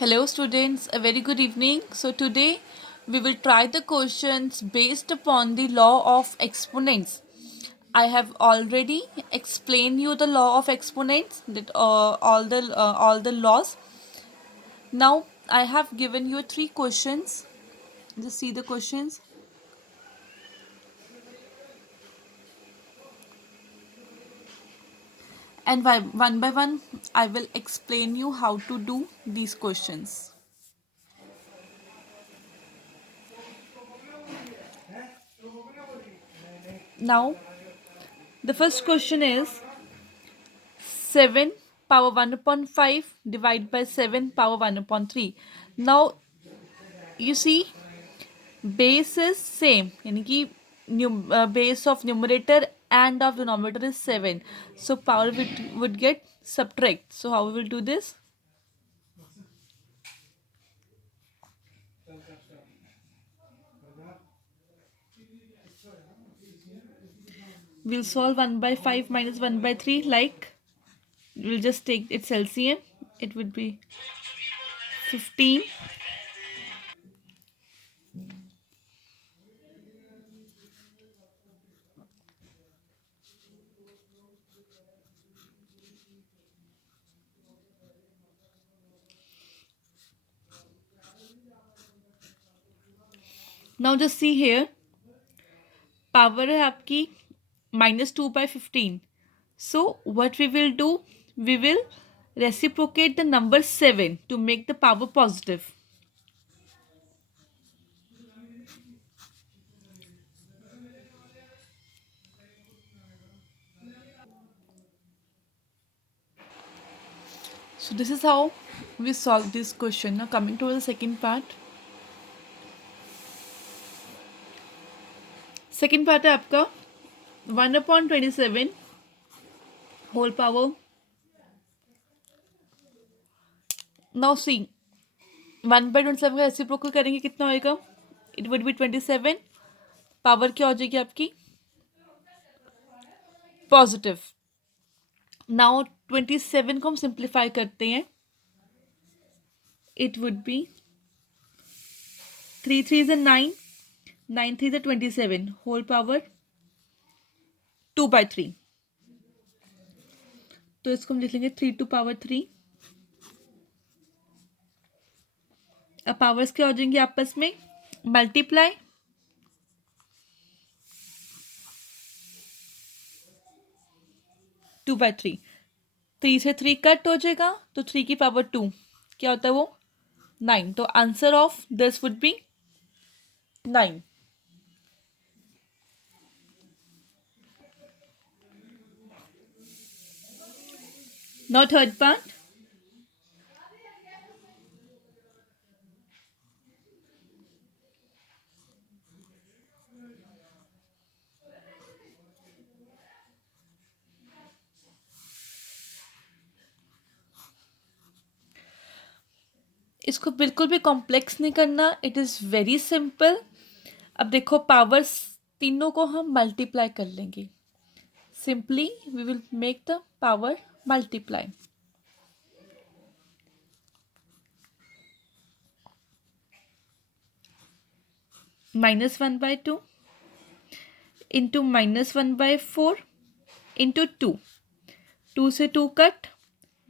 Hello students, a very good evening. So today we will try the questions based upon the law of exponents. I have already explained you the law of exponents, that all the laws. Now I have given you three questions. Just see the questions. And one by one I will explain you how to do these questions. Now the first question is 7 power 1 upon 5 divided by 7 power 1 upon 3. Now you see base is same, यानी कि base of numerator and of denominator is 7. So power would get subtract. So how we will do this? We'll solve 1 by 5 minus 1 by 3, like we'll just take its LCM. It would be 15. Now just see here, power है आपकी -2/15. So what we will do, we will reciprocate the number 7 to make the power positive. So this is how we solve this question. Now coming to the second part. Second part है आपका 1/27 whole power. Now see, 1/27 का reciprocal करेंगे कितना होएगा? It would be 27. Power क्या हो जाएगी आपकी? पॉजिटिव. नाउ 27 को हम सिंप्लीफाई करते हैं. It would be 3 3 is a 9, 9 3 is a 27, whole power 2/3. तो इसको हम लिख लेंगे 3 to power 3. अब पावर्स क्या हो जाएंगे आपस में? मल्टीप्लाई. Two by three. 3 से 3 कट हो जाएगा तो 3 की पावर 2 क्या होता है वो? 9. तो answer of this would be 9. Now third part. इसको बिल्कुल भी कॉम्प्लेक्स नहीं करना. It is very simple. अब देखो पावर्स तीनों को हम मल्टीप्लाई कर लेंगे. Simply we will make the power multiply. -1/2 into -1/4 into 2. 2 से 2 कट,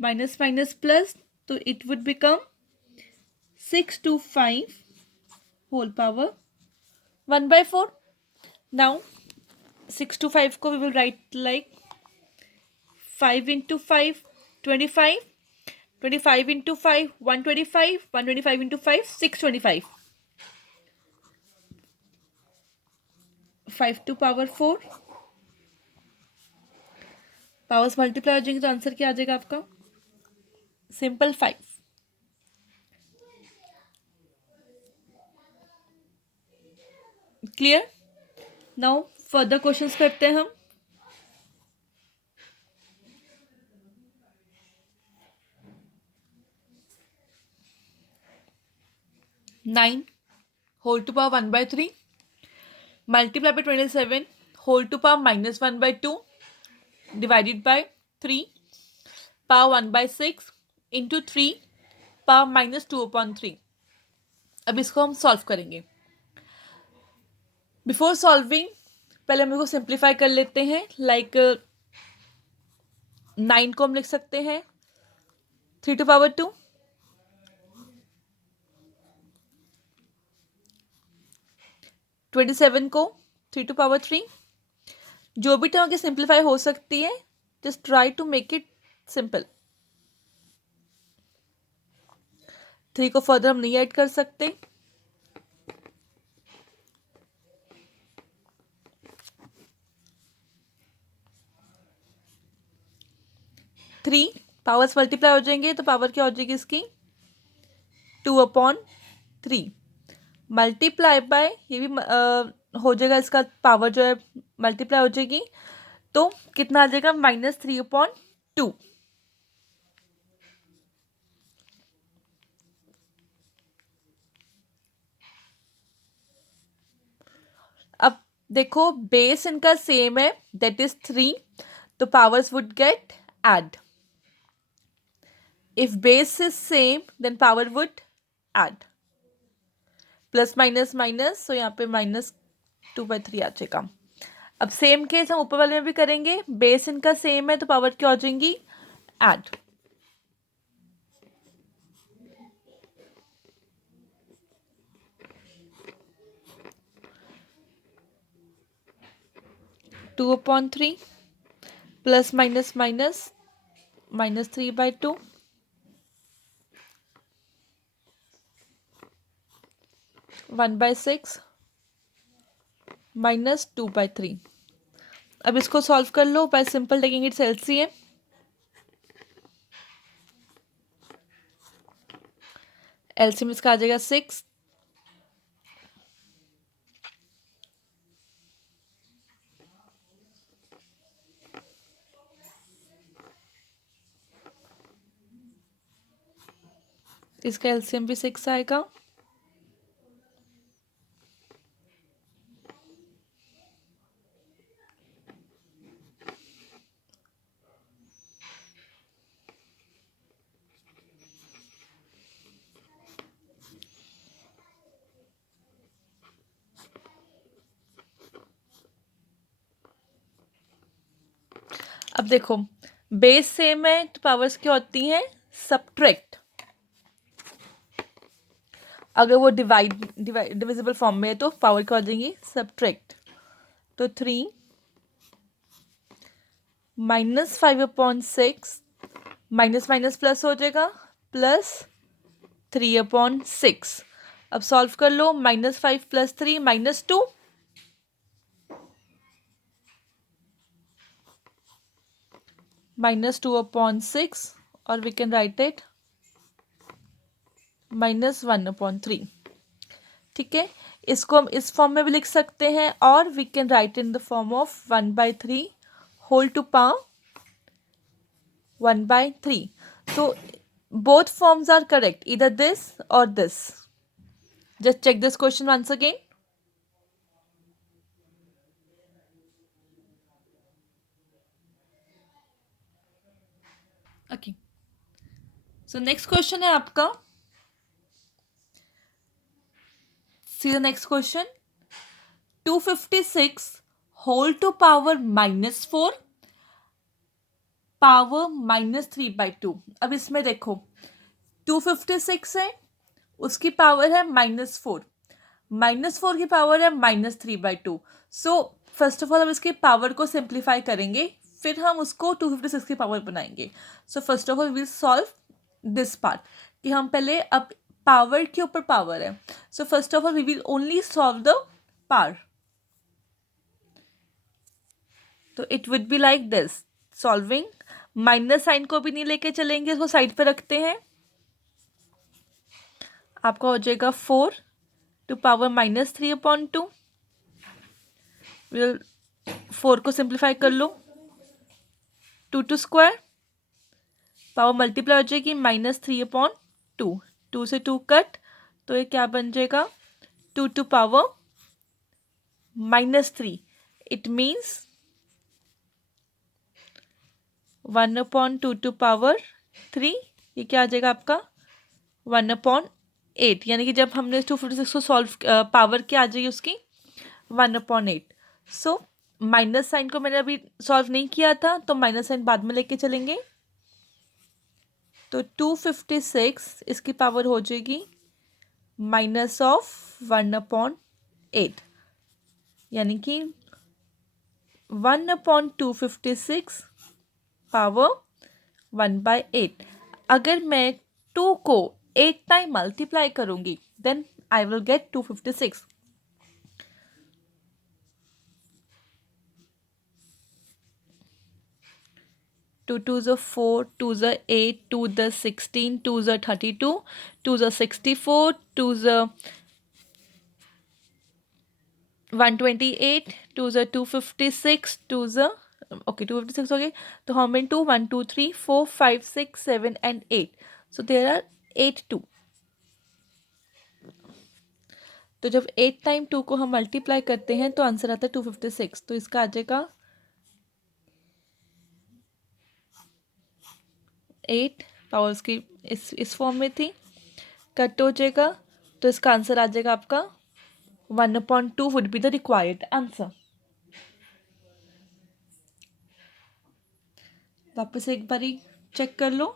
माइनस माइनस प्लस, तो it would become 6 to 5 whole power 1/4. Now 6 to 5 को we will write like 5 into 5 25, 25 into 5 125, 125 into 5 625, 5 to power 4. Powers multiply हो जाएंगे तो answer क्या आ जाएगा आपका? Simple 5. Clear? Now further questions करते हैं हम. 9 whole to power 1/3 multiply by 27 whole to power -1/2 divided by 3 power 1/6 into 3 power -2/3। अब इसको हम सॉल्व करेंगे। बिफोर सॉल्विंग पहले हम इसको सिंप्लीफाई कर लेते हैं। लाइक 9 को हम लिख सकते हैं 3/2, 27 को 3/3। जो भी टर्म की सिंप्लीफाई हो सकती है, just try to make it simple. 3 को फर्दर हम नहीं ऐड कर सकते। थ्री पावर्स मल्टीप्लाई हो जाएंगे तो पावर क्या हो जाएगी इसकी 2/3 मल्टीप्लाई बाय ये भी हो जाएगा, इसका पावर जो है मल्टीप्लाई हो जाएगी तो कितना आ जाएगा -3/2। अब देखो बेस इनका सेम है, दैट इज 3, तो powers would get add. If base is same, then power would add. Plus minus minus, so यहाँ पे -2/3 आ जाएगा। अब सेम केस हम ऊपर वाले में भी करेंगे। बेस इनका सेम है तो पावर क्या हो जाएंगी ऐड। (2/3) plus minus minus -3/2 1/6 -2/3। अब इसको सॉल्व कर लो by simple taking its LCM. LCM इसका आ जाएगा 6। इसका एलसीएम भी 6 आएगा। अब देखो बेस सेम है तो पावर्स क्या होती हैं सब्ट्रैक्ट। अगर वो डिविजिबल फॉर्म में है तो पावर क्या हो जाएंगी सब्ट्रैक्ट। तो 3 -5/6 माइनस माइनस प्लस हो जाएगा प्लस 3/6। अब सॉल्व कर लो -5 + 3 -2 -2/6 और वी कैन राइट इट -1/3। ठीक है, इसको हम इस फॉर्म में भी लिख सकते हैं और we can write in the form of 1/3 whole to power 1/3। तो both forms are correct, either this or this. Just check this question once again. Okay, so next question है आपका, see the next question, 256 whole to power -4 power -3/2। अब इसमें देखो 256 है, उसकी power है -4, -4 की पावर है -3/2। सो फर्स्ट ऑफ ऑल हम इसके पावर को सिंप्लीफाई करेंगे, फिर हम उसको 256 की पावर बनाएंगे। So first of all will solve this part कि हम पहले अब पावर के ऊपर पावर है। So first of all we will only solve the power. तो it would be like this, solving minus sign को भी नहीं लेके चलेंगे, इसको साइड पे रखते हैं। आपका हो जाएगा 4 to power -3/2। 4 को सिंप्लीफाई कर लो 2 स्क्वायर, पावर मल्टीप्लाई हो जाएगी -3/2। 2 से 2 कट, तो ये क्या बन जाएगा 2 to power -3। It means 1/2 to power 3। ये क्या आ जाएगा आपका 1/8, यानी कि जब हमने 256 को सॉल्व पावर क्या आ जाएगी उसकी 1/8. सो माइनस साइन को मैंने अभी सॉल्व नहीं किया था, तो माइनस साइन बाद में लेके चलेंगे. तो 256 इसकी पावर हो जाएगी माइनस ऑफ 1/8, यानी कि 1/256 पावर 1/8. अगर मैं 2 को 8 टाइम मल्टीप्लाई करूंगी then I will get 256. Two twos are 4, twos are 8, two the 16, twos are 32, twos are 64, twos are 128, twos are 256, twos are okay 256 हो गए. तो how many 2? 1 2 3 4 5 6 7 and 8. So there are 8 2. तो जब 8 time 2 को हम multiply करते हैं तो आंसर आता है 256. तो इसका आ जाएगा 8 पावर्स की इस फॉर्म में थी, कट हो जाएगा. तो इसका आंसर आ जाएगा आपका 1/2 would be the required answer. वापस एक बारी चेक कर लो.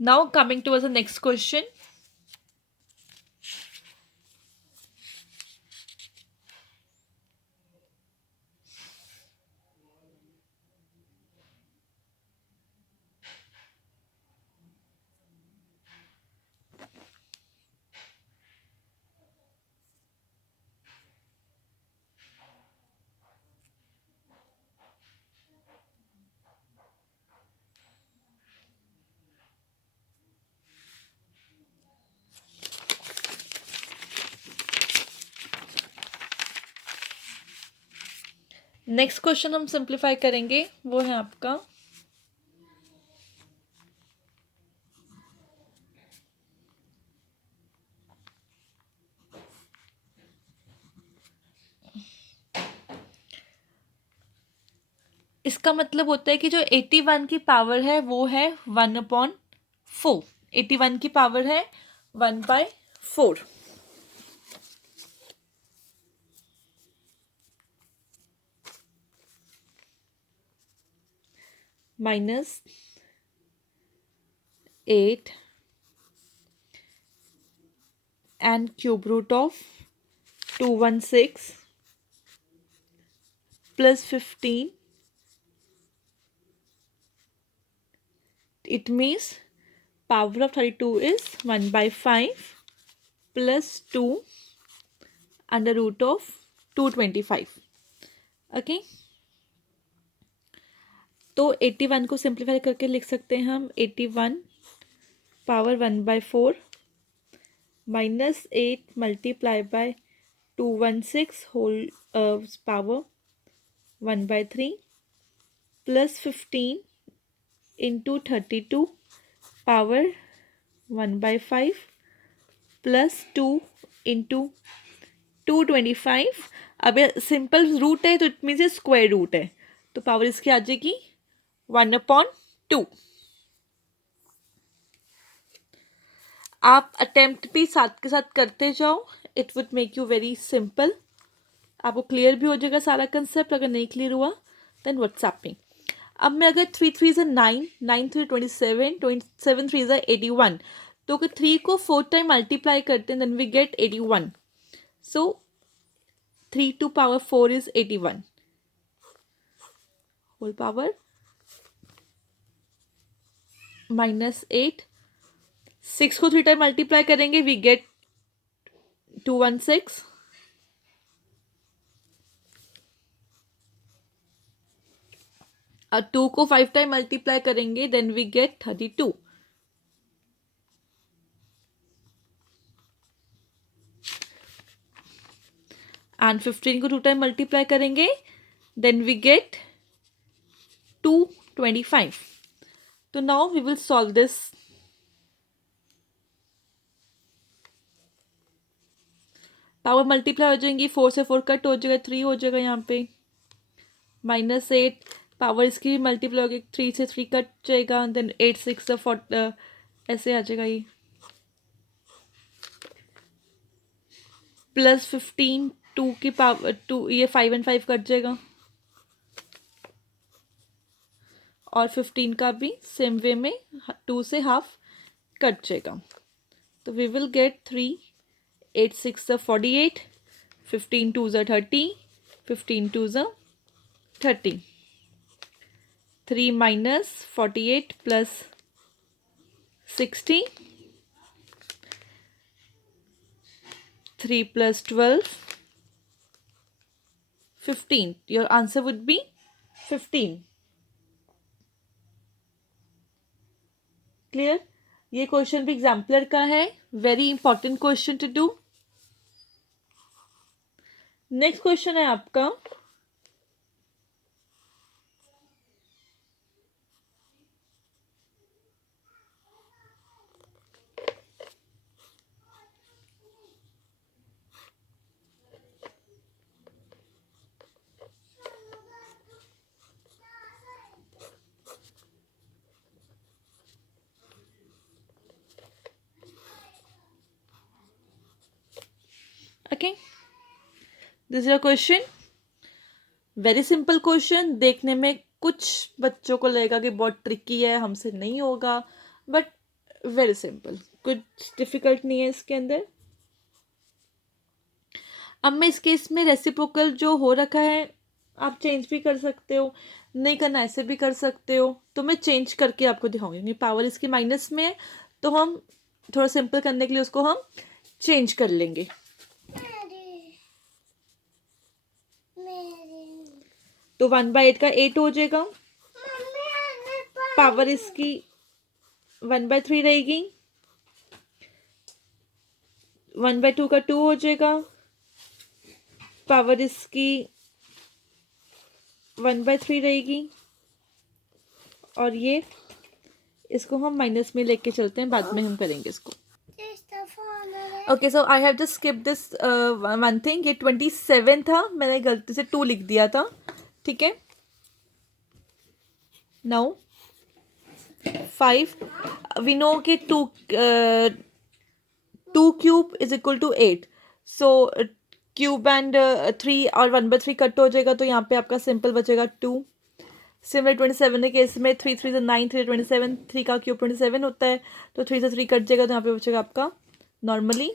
Now coming towards the next question. Next question हम सिंप्लीफाई करेंगे, वो है आपका इसका मतलब होता है कि जो 81 की पावर है वो है 1/4. 81 की पावर है 1/4. Minus 8 and cube root of 216 plus 15. It means power of 32 is 1/5 plus 2 under root of 225. Okay. तो 81 को सिंप्लीफाई करके लिख सकते हैं हम 81 power 1/4 minus 8 multiply by 216 whole power 1/3 plus 15 into 32 power 1/5 plus 2 into 225. अब ये सिंपल रूट है तो इट मीन्स ये स्क्वायर रूट है, तो पावर इसकी आ जाएगी 1/2. आप अटेम्प्ट भी साथ के साथ करते जाओ, it would make you very simple. आपको क्लियर भी हो जाएगा सारा कंसेप्ट. अगर नहीं क्लियर हुआ देन व्हाट्सएप में. अब मैं अगर 3 3 is 9, 9 3 27, 27 3 is 81. तो अगर 3 को 4 टाइम मल्टीप्लाई करते हैं then we get 81. So 3 to power 4 is 81 whole power minus 8. 6 को 3 टाइम मल्टीप्लाई करेंगे वी गेट 216. और 2 को 5 टाइम मल्टीप्लाई करेंगे देन वी गेट 32. एंड 15 को 2 टाइम मल्टीप्लाई करेंगे देन वी गेट 225. तो now we will solve this. Power multiply हो जाएंगी, 4 से 4 कट हो जाएगा, 3 हो जाएगा यहाँ पे। -8 पावर इसकी भी मल्टीप्लाई होगी, 3 से 3 कट जाएगा, देन 8 6 ऐसे आ जाएगा ये। +15 2 की पावर 2, ये 5 और 5 कट जाएगा, और 15 का भी सेम वे में 2 से हाफ कट जाएगा। तो we will get 3 8 6 48, 15 2 30, 15 2 30, 3 minus 48 plus 60, 3 plus 12, 15. Your answer would be 15. Clear? ये क्वेश्चन भी एग्जाम्पलर का है, very important question to do. Next question है आपका okay, this is a question, very simple question. देखने में कुछ बच्चों को लगेगा कि बहुत ट्रिकी है, हमसे नहीं होगा, बट वेरी सिंपल, कुछ डिफिकल्ट नहीं है इसके अंदर। अब मैं इस केस में रेसिप्रोकल जो हो रखा है आप चेंज भी कर सकते हो, नहीं करना ऐसे भी कर सकते हो, तो मैं चेंज करके आपको दिखाऊंगी। क्योंकि पावर इसकी माइनस में है तो हम थोड़ा सिंपल करने के लिए उसको हम चेंज कर लेंगे। तो 1/8 का 8 हो जाएगा, पावर इसकी 1/3 रहेगी, 1/2 का 2 हो जाएगा, पावर इसकी 1/3 रहेगी, और ये इसको हम माइनस में लेके चलते हैं, बाद में हम करेंगे इसको। Okay, so I have just skip this one thing, ये 27 था, मैंने गलती से 2 लिख दिया था, ठीक है। नाउ 5 वी नो कि 2 cube is equal to 8, so cube and 3 और 1/3 कट हो जाएगा, तो यहाँ पे आपका सिंपल बचेगा 2। सिमिलर 27 के केस में 3 3 9, 3 27, 3 का क्यूब 27 होता है, तो 3 से 3 कट जाएगा, तो यहाँ पे बचेगा आपका नॉर्मली